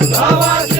ಪ್ರವಾಸಿ